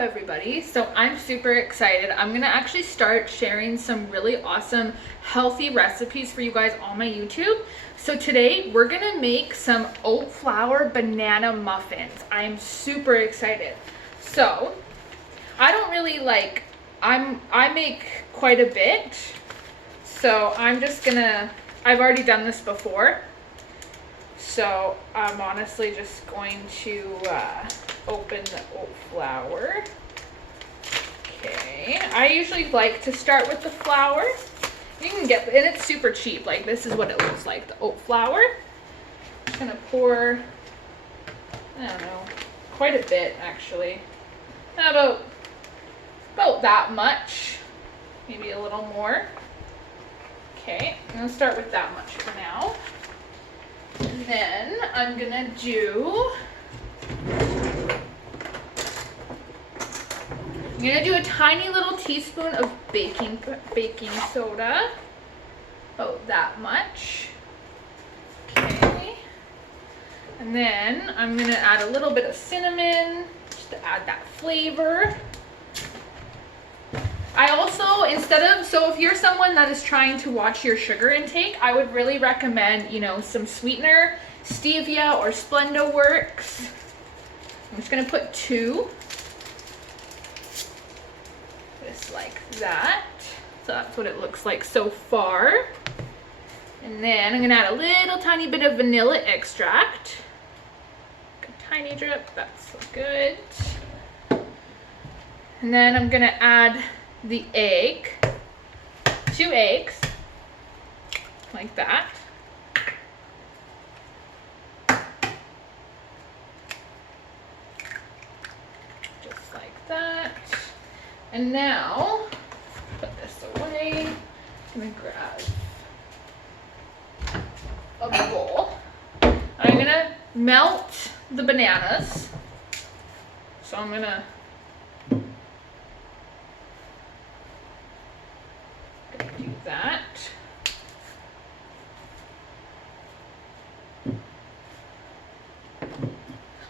everybody. So I'm super excited. I'm gonna actually start sharing some really awesome healthy recipes for you guys on my YouTube. So today we're gonna make some oat flour banana muffins. I am super excited. So I don't really like, I make quite a bit. So I'm just gonna, I've already done this before. So I'm honestly just going to open the oat flour. Okay, I usually like to start with the flour. You can get, and it's super cheap. Like this is what it looks like, the oat flour. I'm gonna pour, I don't know, quite a bit actually. About that much, maybe a little more. Okay, I'm gonna start with that much for now. And then I'm gonna do a tiny little teaspoon of baking soda. About that much. Okay. And then I'm gonna add a little bit of cinnamon just to add that flavor. I also, so if you're someone that is trying to watch your sugar intake, I would really recommend, some sweetener, stevia or Splenda works. I'm just gonna put 2. Just like that. So that's what it looks like so far. And then I'm gonna add a little tiny bit of vanilla extract. A tiny drip, that's so good. And then I'm gonna add the egg, 2 eggs, like that. Just like that. And now, put this away. I'm gonna grab a bowl. I'm gonna melt the bananas. So I'm gonna do that.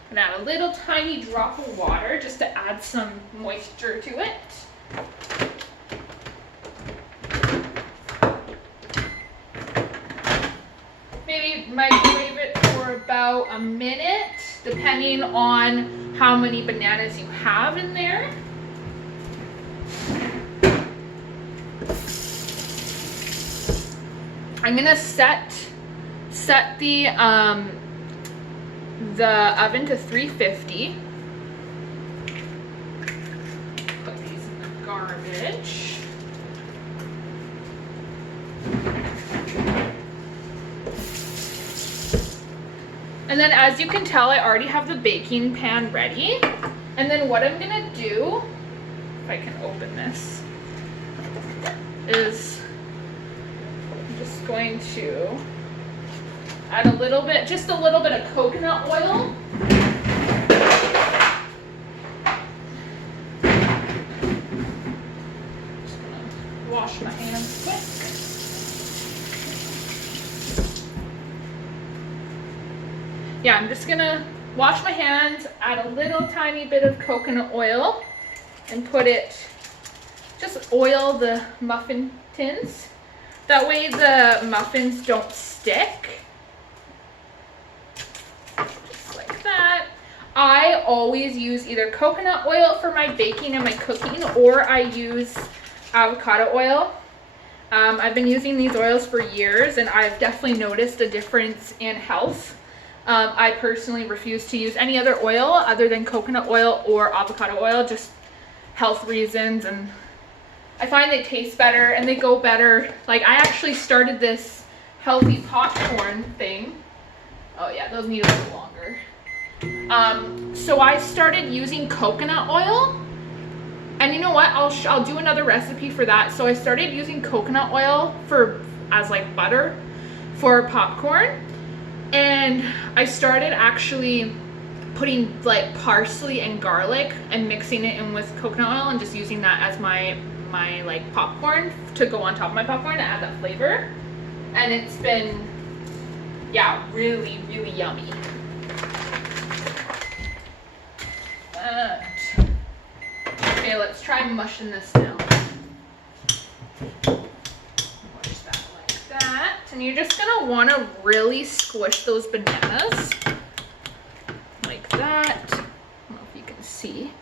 And add a little tiny drop of water just to add some moisture to it. Maybe microwave it for about a minute, depending on how many bananas you have in there. I'm gonna set the oven to 350. Put these in the garbage. And then as you can tell, I already have the baking pan ready. And then what I'm gonna do, if I can open this, is just going to add just a little bit of coconut oil. Just gonna wash my hands quick. Yeah, I'm just gonna wash my hands, add a little tiny bit of coconut oil, and just oil the muffin tins. That way the muffins don't stick. Just like that. I always use either coconut oil for my baking and my cooking, or I use avocado oil. I've been using these oils for years, and I've definitely noticed a difference in health. I personally refuse to use any other oil other than coconut oil or avocado oil, just health reasons, and I find they taste better and they go better. Like I actually started this healthy popcorn thing. Oh yeah, those need a little longer. So I started using coconut oil, and you know what? I'll do another recipe for that. So I started using coconut oil as like butter for popcorn, and I started actually putting like parsley and garlic and mixing it in with coconut oil and just using that as my like popcorn to go on top of my popcorn to add that flavor. And it's been, yeah, really, really yummy. That. Okay, let's try mushing this now. Mush that like that. And you're just gonna wanna really squish those bananas. Like that. I don't know if you can see.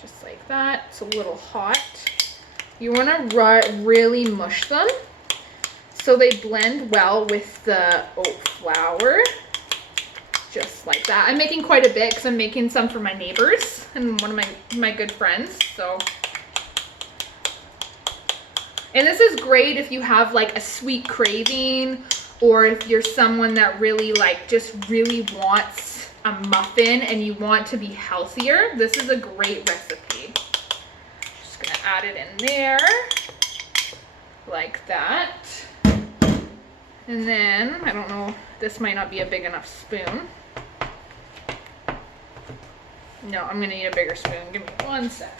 Just like that. It's a little hot. You wanna really mush them so they blend well with the oat flour. Just like that. I'm making quite a bit because I'm making some for my neighbors and one of my good friends. So, and this is great if you have like a sweet craving, or if you're someone that really just really wants a muffin and you want to be healthier. This is a great recipe. Just gonna add it in there like that. And then, I don't know, this might not be a big enough spoon. No, I'm gonna need a bigger spoon. Give me 1 sec.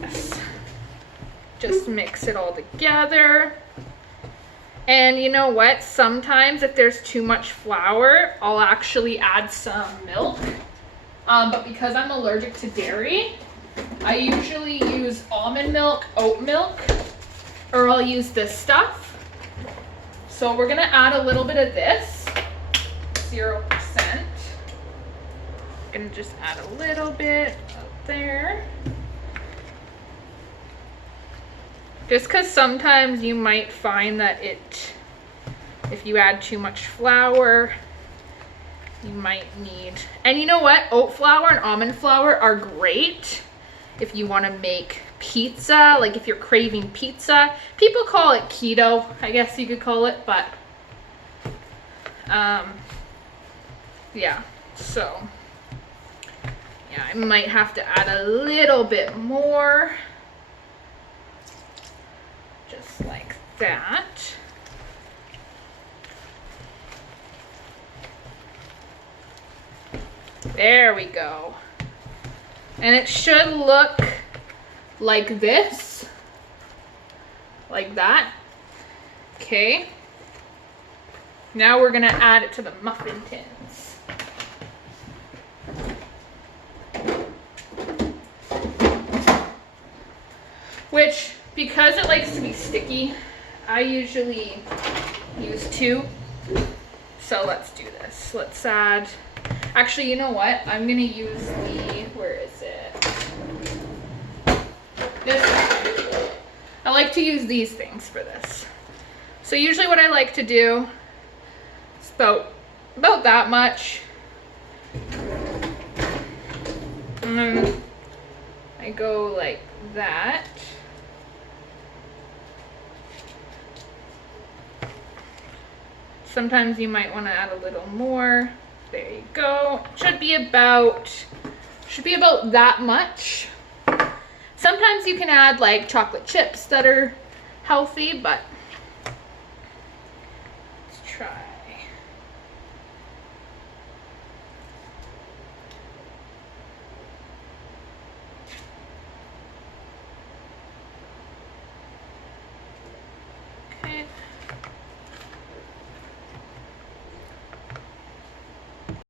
Yes. Just mix it all together. And you know what? Sometimes if there's too much flour, I'll actually add some milk. But because I'm allergic to dairy, I usually use almond milk, oat milk, or I'll use this stuff. So we're gonna add a little bit of this, 0%. Gonna just add a little bit up there. Just because sometimes you might find that if you add too much flour, you might need, and you know what? Oat flour and almond flour are great if you want to make pizza, like if you're craving pizza. People call it keto, I guess you could call it, but yeah, so yeah, I might have to add a little bit more, just like that. There we go. And it should look like this, like that. Okay. Now we're gonna add it to the muffin tins. Which, because it likes to be sticky, I usually use 2. So let's do this. Let's add, actually, you know what? I'm gonna use the, where is it? This one. I like to use these things for this. So usually what I like to do is about that much. And then I go like that. Sometimes you might want to add a little more. There you go. Should be about that much. Sometimes you can add like chocolate chips that are healthy, but let's try.